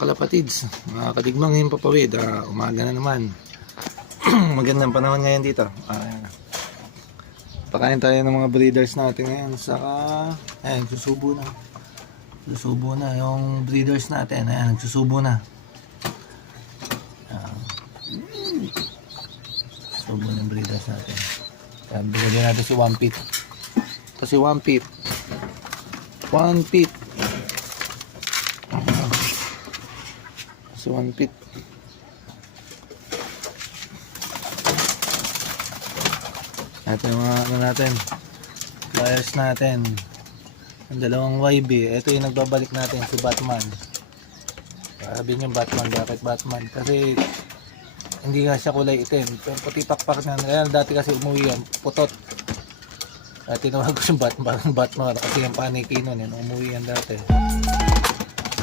kalapatids, mga kadigmang yung papawid, umaga na naman. Magandang panahon ngayon dito. Pakain tayo ng mga breeders natin ngayon. Saka, ayan, susubo na. Susubo na yung breeders natin. Ayan, nagsusubo na. Susubo na yung breeders natin. Ayan, bigyan natin si One Pit. Ito si One Pit. One Pit. Si One Pit. Ito yung mga ano natin, flyers natin, ang dalawang YB. Ito yung nagbabalik natin, si Batman. Sabi niyo Batman, bakit Batman? Kasi hindi nga siya kulay itim, pero puti pakpak na. Kaya dati kasi umuwi yan, putot. At tinawag ko yung Batman kasi yung paniki nun, yun, umuwi yan dati.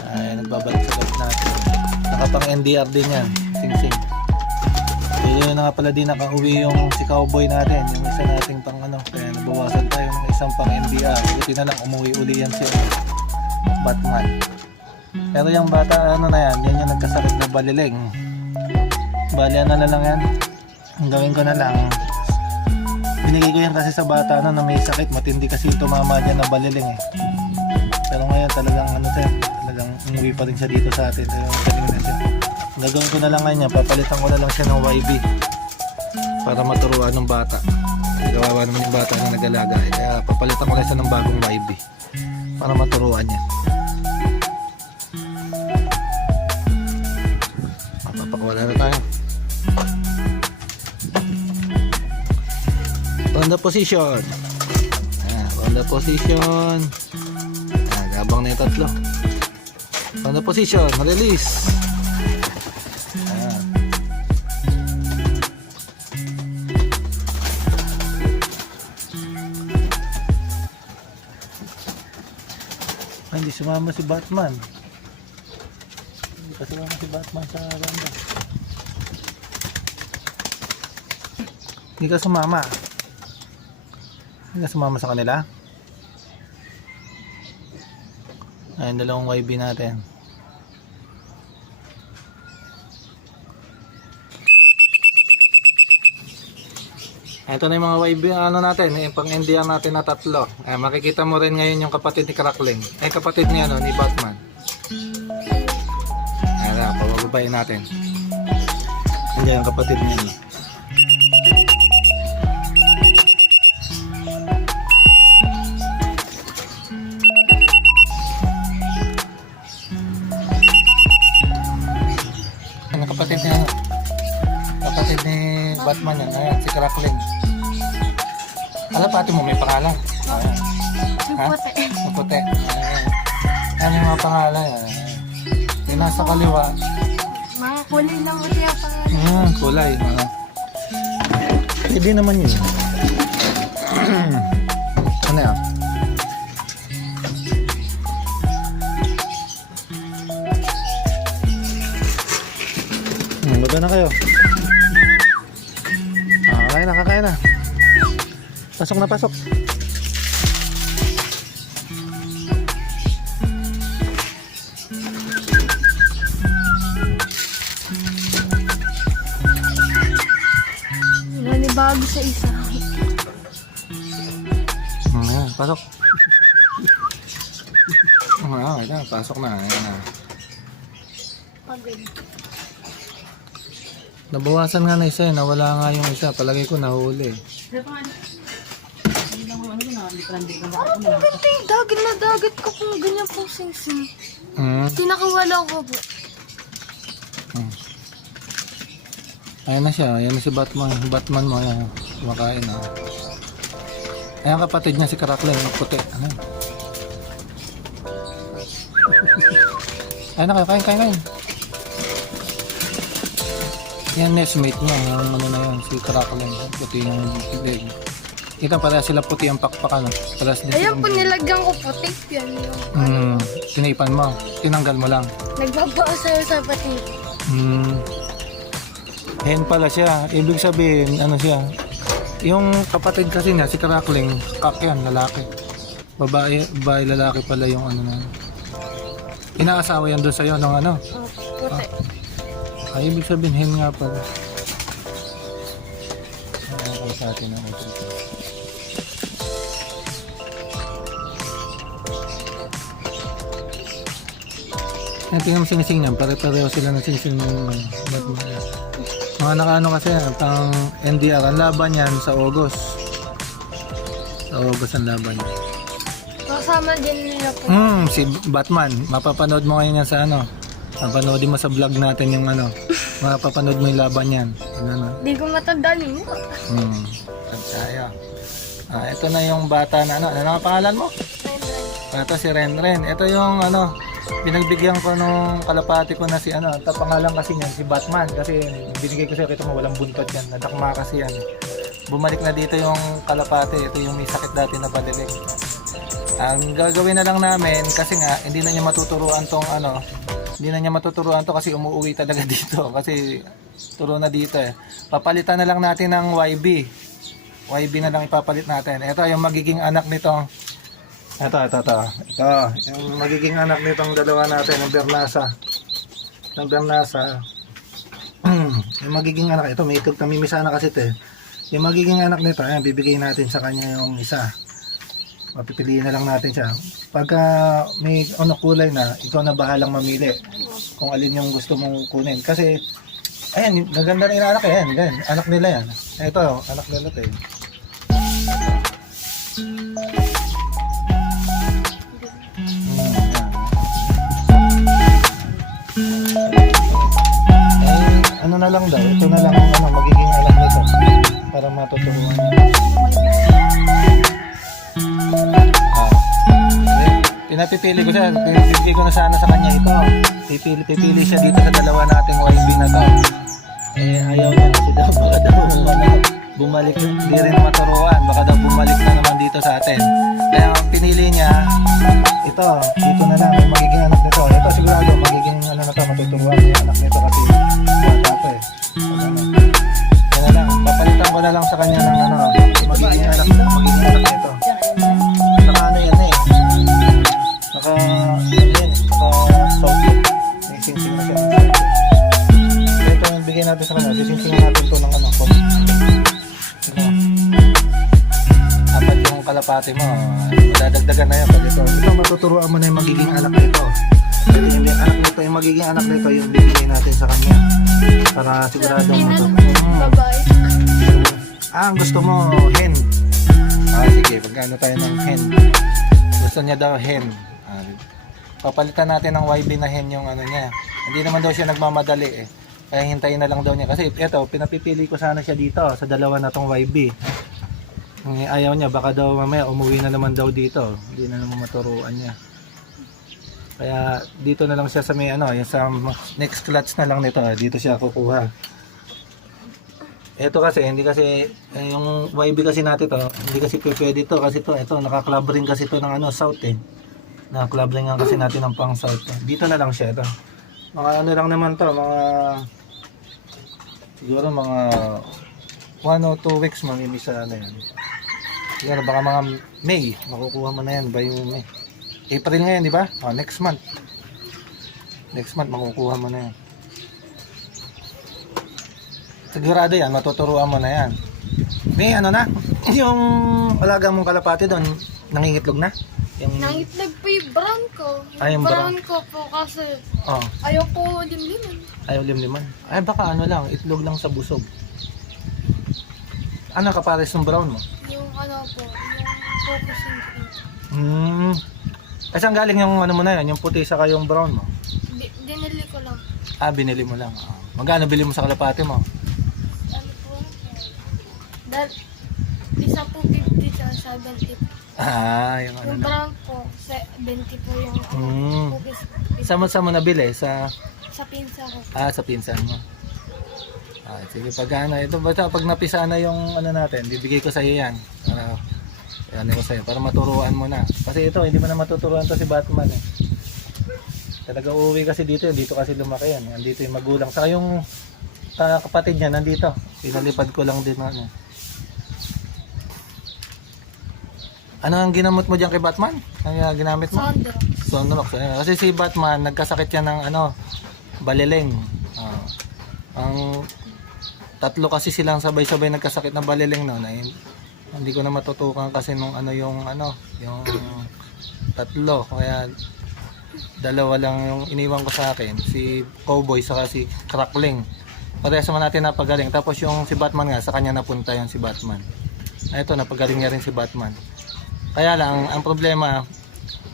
Ay, nagbabalik sa gabi natin. Nakapang NDR din yan, sing-sing. Yun na nga pala din nakauwi yung si cowboy natin, yung isa nating pang ano, kaya nabawasan tayo ng isang pang NDR. Buti na lang umuwi uli yan si Batman. Pero yung bata ano na yan, yan yung nagkasakit na baliling. Bali ano na lang yan, ang gawin ko na lang, binigay ko yan kasi sa bata ano, na may sakit, matindi kasi tumama dyan na baliling eh. Pero ngayon talagang ano tayo, talagang umuwi pa rin siya dito sa atin. Pero galing na siya. Gagawin ko na lang ngayon, papalitan ko na lang siya ng YB para maturuan ng bata. Gawawa naman yung bata na nag-alaga, kaya papalitan ko na siya ng bagong YB para maturuan niya. Mapapakawala na tayo. On the position. On the position. Gabang na yung tatlo. On the position, release. Hindi sumama si Batman. Hindi pa sumama si Batman sa ganda. Hindi ka sumama. Hindi ka sumama sa kanila. Ayun, dalawang YB natin. Ito na yung mga YB ano natin, yung pang NDR natin na tatlo. Makikita mo rin ngayon yung kapatid ni Crackling. Kapatid ni ano, ni Batman. Ayan na, pabababayin natin. Ayan yung kapatid niya. Ayan, kapatid ni ano? Kapatid ni Batman yan. Ayan, si Crackling. Alam pati mo may pangalan. Ayan. Yung puti. Yung puti. Ayan. Ayan yung mga pangalan. Ayan. Yung nasa kaliwa. Mga kulay lang kasi ang pangalan. Kulay. Pwede naman yun. Ano yan? Baga na kayo. Kakain na. Pasok na, pasok. Nanibago sa isa. Pasok. Ayan, pasok na. Ayan na. Pagod. Nabawasan nga na isa, nawala nga yung isa. Palagay ko nahuli. Parang puti, dagat na dagat ko kung ganyan po sing-sing. Tinakawala ko po. Ayan na siya, ayan na si Batman. Batman mo, ayan. Kumakain na. Ayan kapatid niya si Crackling, yung puti. Ayan. Ayan na kayo, kain. Yan nestmate niya, yung ano na yan, si Crackling, puti yung leg. Kita pala sila puti ang pakpakan, paras din. Ayun po nilagyan ko puti, yan yung tinipan mo, tinanggal mo lang. nagbabaasal sa pati. Hen pala siya, ibig sabihin, ano siya, yung kapatid kasi niya, si Crackling, kak yan, lalaki. Babae, lalaki pala yung ano na. Inaasawa yan doon sa'yo ng ano? Puti. Ay, ibig sabihin, hen nga pala. Nakakala sa atin ang ito. Yan, tingnan mo sinising niyan. Pare-pareho sila ng sinising ng Batman. Mga nakaano kasi, pang NDR. Ang laban yan sa August. Sa August ang laban yan. Kasama din nila po. Si Batman. Mapapanood mo ngayon yan sa ano. Mapapanoodin mo sa vlog natin yung ano. Mapapanood mo yung laban yan. Ano. Di ko matandaan yun. Tayo. Ito na yung bata na ano. Ano ang pangalan mo? Ito si Renren. Ito yung ano. Pinagbigyan ko nung kalapati ko na si ano. Ito pangalan kasi niyan si Batman. Kasi binigay ko sa'yo. Kita mo walang buntot yan. Nadakma kasi yan. Bumalik na dito yung kalapati. Ito yung may sakit dati na padilig. Ang gagawin na lang namin kasi nga hindi na niya matuturuan tong ano, hindi na niya matuturuan to kasi umuwi talaga dito kasi turo na dito eh. Papalitan na lang natin ng YB. YB na lang ipapalit natin. Ito yung magiging anak nito. Ito. Yung magiging anak nitong dalawa natin, ng Bernasa. Yung magiging anak, ito may itog namimisa na kasi ito eh. Yung magiging anak nito, ayan, bibigay natin sa kanya yung isa. Mapipiliin na lang natin siya. Pagka may ano kulay na, ikaw na bahalang mamili kung alin yung gusto mong kunin. Kasi, ayan, gaganda rin anak yan. Ganyan, anak nila yan. Ito, anak nila ito eh. Ano na lang daw, ito na lang ang ano, magiging anak nito para matuturuan niya. Pinapipili ko siya, pinapipili ko na sana sa kanya ito. Pipili siya dito sa dalawa nating YB na to. Ayaw niya kasi daw baka daw bumalik, hindi rin maturuan, baka daw bumalik na naman dito sa atin. Kaya pinili niya, ito, dito na lang, yung magiging anak nito. Ito sigurado, magiging ano na to, matuturuan yung anak nito kasi bata to eh. Yan na lang, papalitan ko na lang sa kanya ng ano, magiging anak nito. Naka ano yan eh. Naka soft. May sing-sing na siya. Ito yung bigay natin sa kanya. Sing-sing natin ito ng ano. Apat yung kalapati mo. Madadagdagan na yan pag ito. Ito matuturuan mo na yung magiging anak nito. Yung anak nito, yung magiging anak nito yung bibigay natin sa kanya. Para siguradong Bye-bye. ang gusto mo, hen. Sige, pagkano tayo ng hen. Gusto niya daw hen. Papalitan natin ng YB na hen yung ano niya. Hindi naman daw siya nagmamadali eh. Kaya hintayin na lang daw niya. Kasi ito, pinapipili ko sana siya dito sa dalawa na tong YB. Ayaw niya, baka daw mamaya umuwi na naman daw dito. Hindi na naman maturuan niya. Kaya dito na lang siya sa may ano, yung sa next clutch na lang nito. Dito siya kukuha. Ito kasi, hindi kasi, yung YB kasi natin to, hindi kasi pwede to kasi ito naka-club ring kasi to ng ano, south eh. Naka-club ring kasi natin ng pang south. Dito na lang siya ito. Mga ano lang naman to, mga, siguro mga 1 or 2 weeks mamimisa na yan. Siguro baka mga May, makukuha mo na yan by May. April ngayon, di ba? Next month. Next month, makukuha mo na yan. Sigurado yan, matuturuan mo na yan. May ano na, yung alaga mong kalapati doon, nangingitlog na? Yung... Nangitlog po yung brown ko. Yung brown ko po kasi ayaw po limliman. Ayaw limliman? Ay baka ano lang, itlog lang sa busog. Ano kapares ng brown mo? Yung ano po, yung focusing green. Ay saan galing yung ano mo na yan, yung puti saka yung brown mo? Dinili ko lang. Binili mo lang. Magkano bili mo sa kalapati mo? Ano po? Isa po 50 sa 70. Yung ano Yung na. brown po, 20 po yung focus. Saan mo nabili? Sa pinsa ko. sa pinsan mo. Sige, pag ano, ito basta pag napisa na yung ano natin, bibigay ko sa iyo yan. Ano ko sa iyo para maturuan mo na. Kasi ito, hindi mo na matuturuan to si Batman eh. Talaga uuwi kasi dito kasi lumaki yan. Nandito yung magulang. Saka yung kapatid niya nandito. Pinalipad ko lang din ano. Ano ang ginamot mo diyan kay Batman? Ang ginamit mo? Sandrox. Sunrock. Kasi si Batman, nagkasakit yan ng ano, baliling. Ah, ang tatlo kasi silang sabay-sabay nagkasakit ng baliling noon ay hindi ko na matutukan kasi nung yung tatlo. Kaya dalawa lang yung iniwan ko sa akin, si Cowboy saka si Crackling. Parehas naman natin napagaling. Tapos yung si Batman nga, sa kanya napunta yung si Batman. Ito, napagaling niya rin si Batman. Kaya lang, ang problema,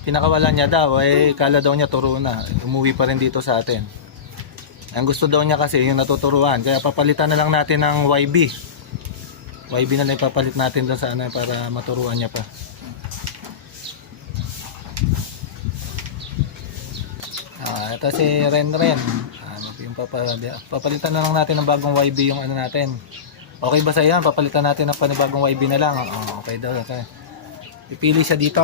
pinakawalan niya daw, kala daw niya turo na. Umuwi pa rin dito sa atin. Ang gusto daw niya kasi yung natuturuan. Kaya papalitan na lang natin ng YB. YB na lang ipapalit natin doon sa ano para maturuan niya pa. Ito si Renren. Yung papalitan na lang natin ng bagong YB yung ano natin. Okay ba sa yan? Papalitan natin ng panibagong YB na lang. Okay daw. Okay. Ipili siya dito.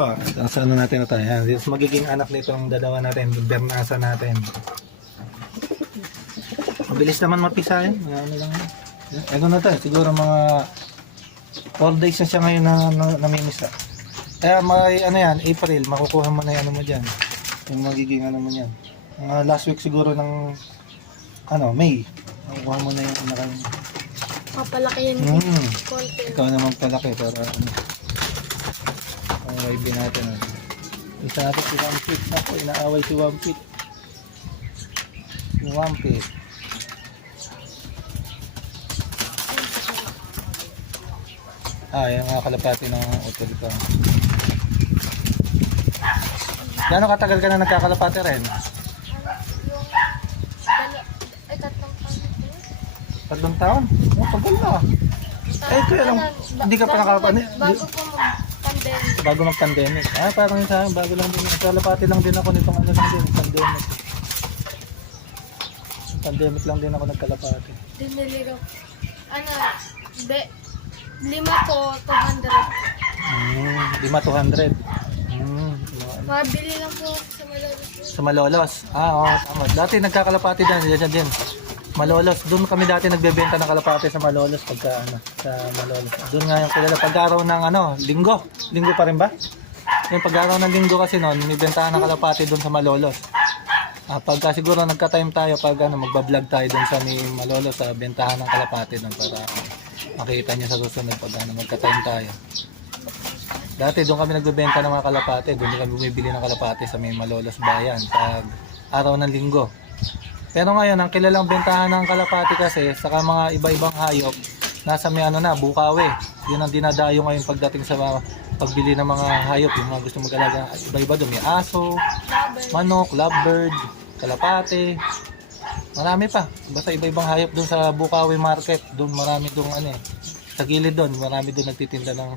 Sa ano natin ito. Yan. Magiging anak nitong dalawa natin. Bernasa natin. Mabilis naman mapisa yan. Ano lang yan. Ito na to. Siguro mga 4 days na siya ngayon na namimisa. Kaya may ano yan, April, makukuha mo na yung ano mo dyan. Yung magiging ano mo yan. Last week siguro ng May. Makukuha mo na yung anak. Papalaki yan. Konti. Ikaw naman palaki para ang YB natin. Isa natin si Wampit. Ako, inaaway si Wampit. Si Wampit. Yung mga kalapati ng hotel ko. Gano'ng katagal ka na nagkakalapati rin? Tatlong taon. 3 taon? Tagal na. Kaya lang, hindi ka pa nakapani. Bago po mag-pandemic. Bago mag-pandemic. Parang sa akin, bago lang din. Nagkalapati lang din ako nitong ano lang din, pandemic. Pandemic lang din ako nagkalapati. Dinili ko. 5 po, 200. 5,200. Mabili lang po sa Malolos. Sa Malolos. Oo, tama. Dati nagkakalapati din. Malolos. Doon kami dati nagbebenta ng kalapati sa Malolos sa Malolos. Doon nga yung kilala pag-araw ng linggo. Linggo pa rin ba? Yung pag-araw ng linggo kasi noon, nibentahan ng kalapati doon sa Malolos. Pagka siguro nagka-time tayo pag magba-vlog tayo doon sa Malolos sa bentahan ng kalapati doon para makita niyo sa susunod pag magka-time tayo. Dati doon kami nagbebenta ng mga kalapati, doon kami bumibili ng kalapati sa may Malolos Bayan pag araw ng linggo. Pero ngayon, ang kilalang bentahan ng kalapati kasi saka mga iba-ibang hayop, nasa may Bukawi. Yun ang dinadayo ngayon pagdating sa pagbili ng mga hayop, yung mga gusto mag-alaga. Iba-iba doon, may aso, manok, lovebird, kalapati. Marami pa. Basta iba-ibang hayop doon sa Bukawi Market. Doon marami doon sa gilid doon, marami doon nagtitinda ng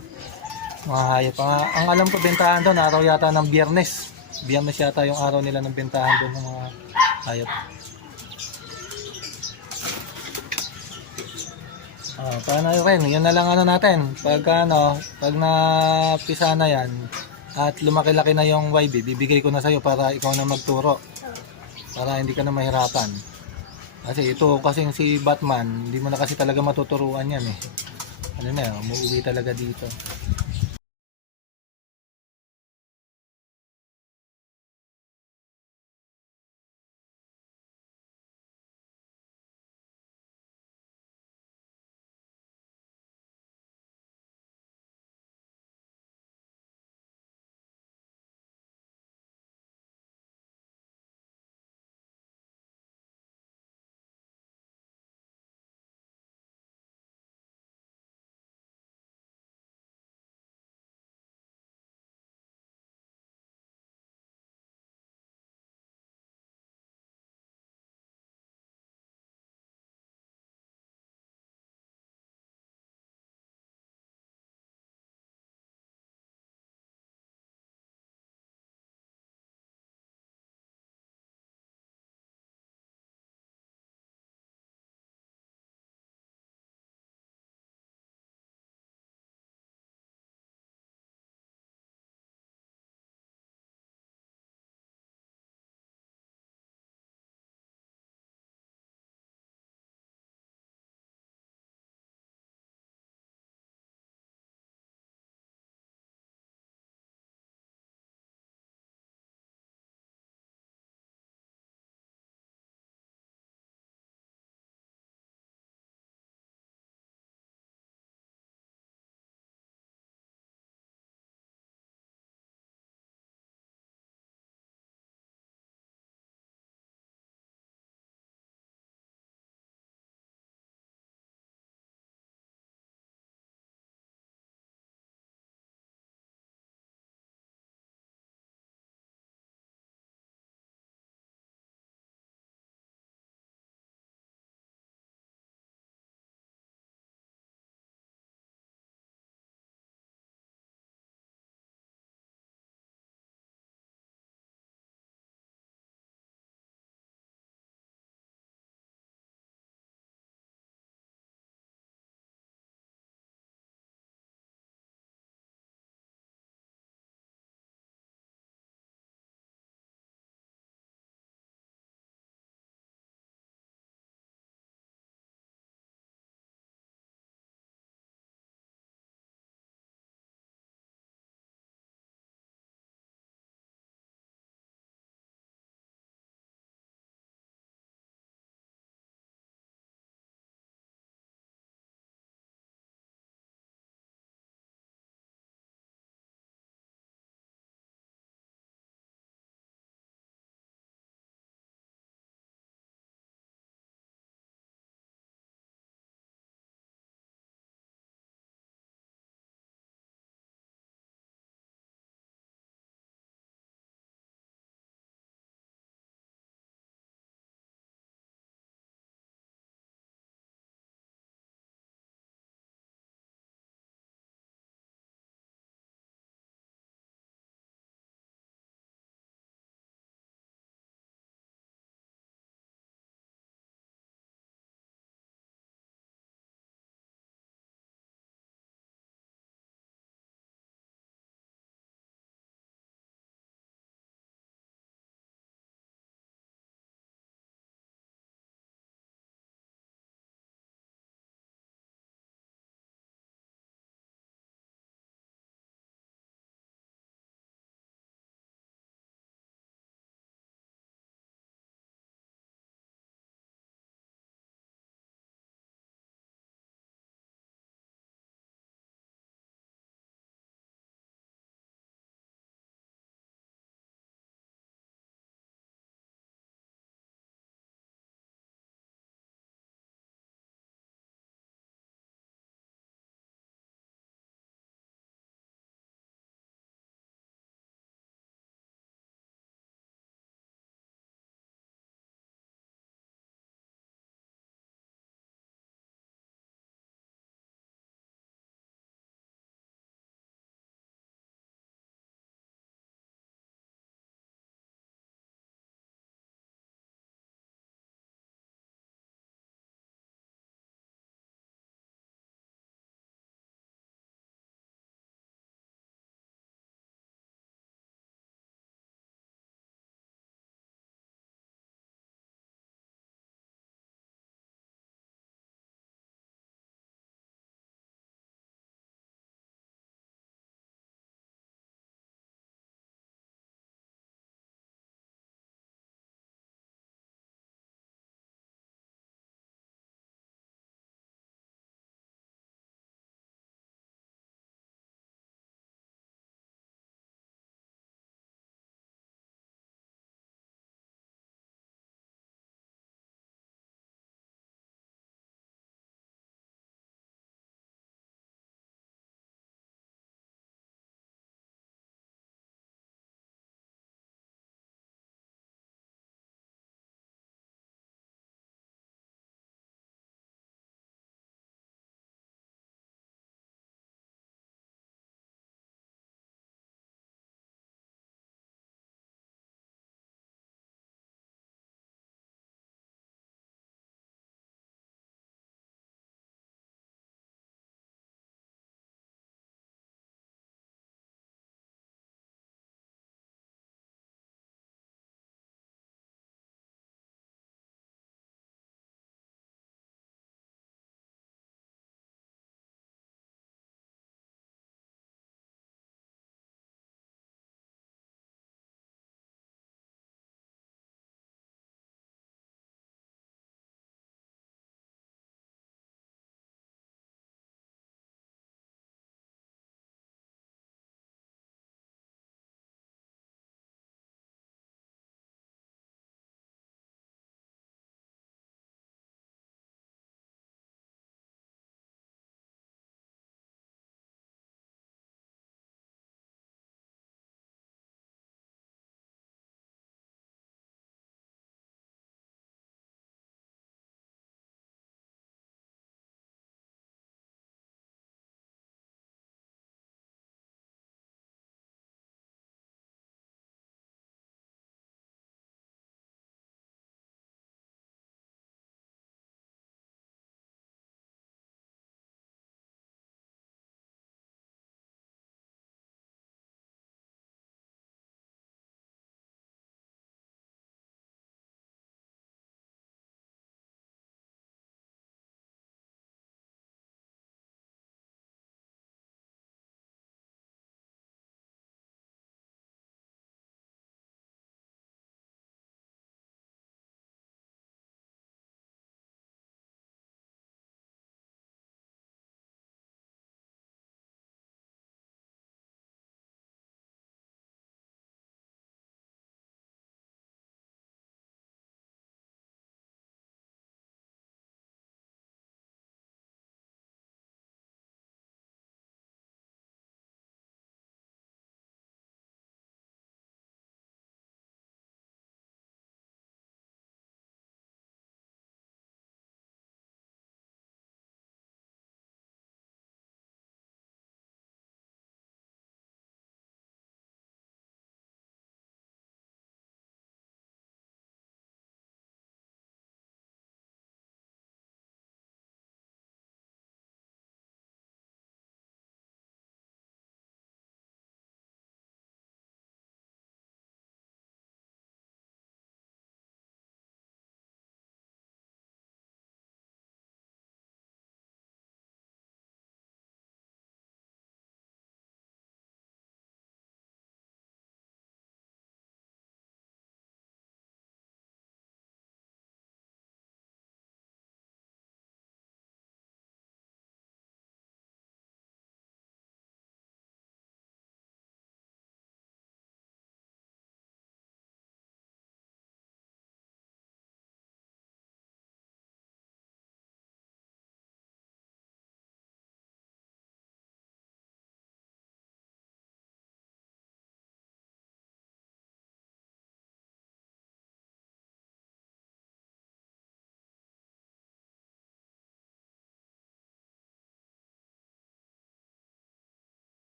mga hayop. Ang alam ko bentahan doon, araw yata ng Biyernes. Biyernes yata yung araw nila ng bentahan doon ng mga hayop. Paano rin, yun na lang natin. Pag napisa na yan at lumaki-laki na yung YB, bibigay ko na sa'yo para ikaw na magturo. Para hindi ka na mahirapan. Kasi ito kasing si Batman, hindi mo na kasi talaga matuturuan yan umuwi talaga dito.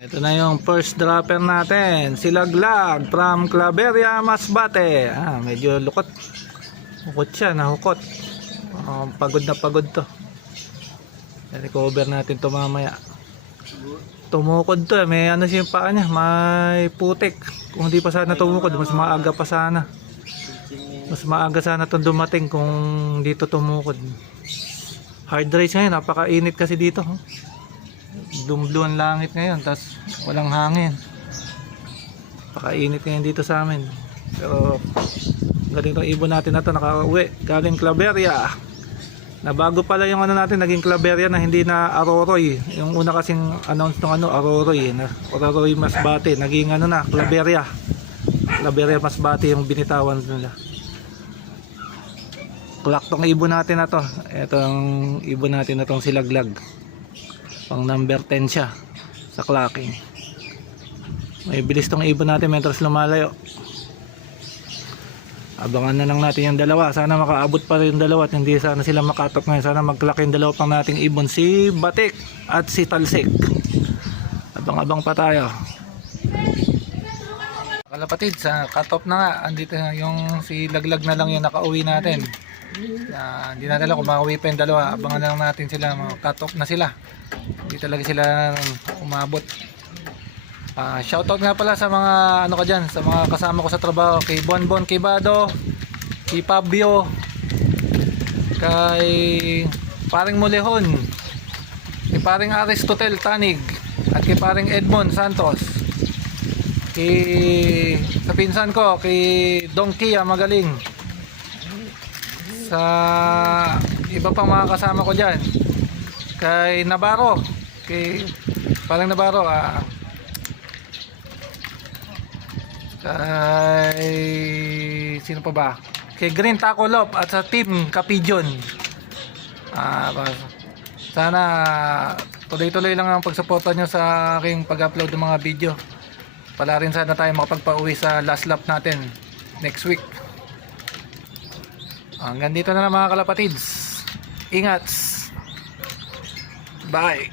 Ito na yung first dropper natin, si Laglag from Claveria, Masbate. Medyo lukot. Hukot siya, nahukot. Pagod na pagod to. I-recover natin to mamaya. Tumukod to, may ano siya yung paa niya, may putik. Kung hindi pa sana tumukod, mas maaga pa sana. Mas maaga sana itong dumating kung dito tumukod. Hard race ngayon, napakainit kasi dito. Dumblue ang langit ngayon, tas walang hangin. Napakainit ngayon dito sa amin. Pero galing itong ibon natin na to, nakauwi galing Claveria. Na bago pala yung ano natin, naging Claveria na hindi na Aroroy. Yung una kasing announce ng Aroroy, Aroroy Masbate, naging na Claveria. Claveria Masbate yung binitawan nila. Clock tong ibon natin na to. Itong ibon natin na tong si Laglag. Pang number 10 siya sa clocking. May bilis tong ibon natin mentras lumalayo. Abangan na lang natin yung dalawa. Sana makaabot pa rin yung dalawa at hindi sana sila makatop ngayon. Sana mag-clock yung dalawa pang nating ibon, si Batik at si Talsik. Abang-abang pa tayo. Kalapatid, sa cut-off na nga. Andito na yung si Laglag na lang yung nakauwi natin. Hindi natin alam kung makauwi pa yung dalawa. Abangan na lang natin sila, cut-off na sila. Hindi talaga sila umabot. Shoutout nga pala sa mga ano ka dyan, sa mga kasama ko sa trabaho, kay Bonbon Quibado, kay Fabio, kay paring Molehon, kay paring Aristotel Tanig, at kay paring Edmond Santos, sa pinsan ko, kay Don Kia Magaling, sa iba pang mga kasama ko dyan, kay Navarro, kay paring Navarro, kay sino pa ba, kay Green Taco Lop at sa team Kapijon. Sana tuloy-tuloy lang ang pagsuporta nyo sa aking pag-upload ng mga video. Pala rin sana tayo makapagpa-uwi sa last lap natin next week. Hanggang dito na lang mga kalapatids. Ingat. Bye.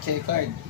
Check card.